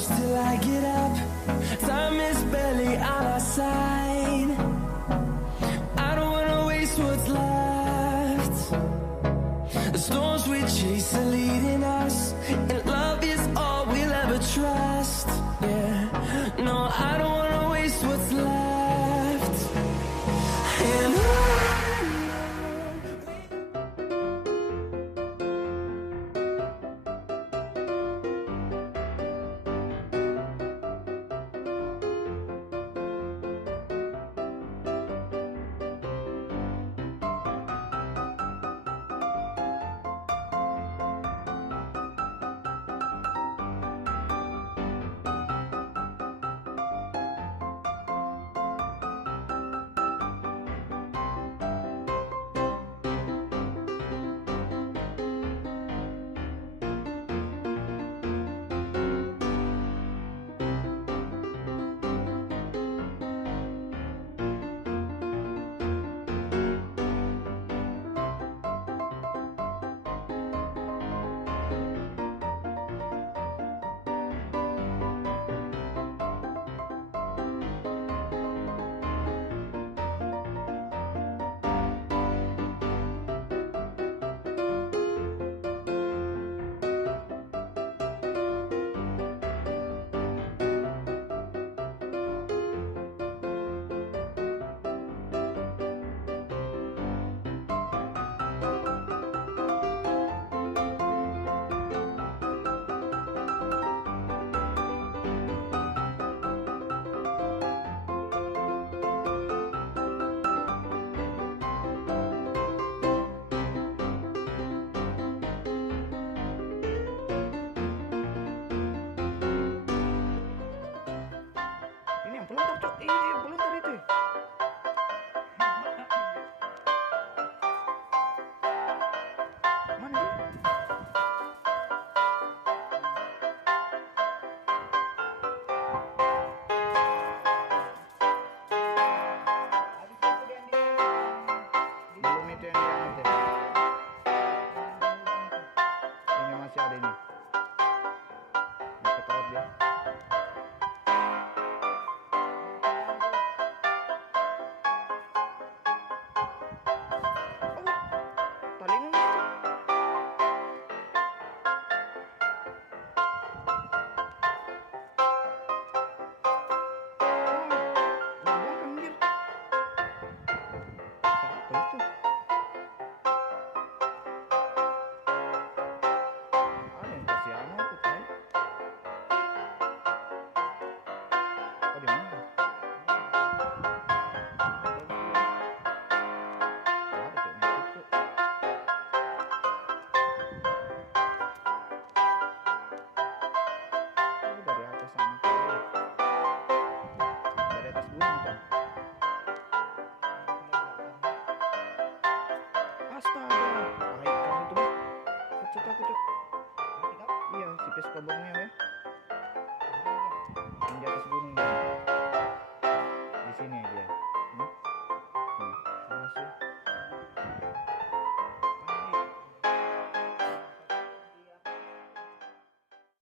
close till I get up. Time is barely on our side. I don't wanna waste what's left. The storms we chase are leading us, and love is all we'll ever trust. Yeah, no, I don't wanna waste what's left. And iya, si pes kabarnya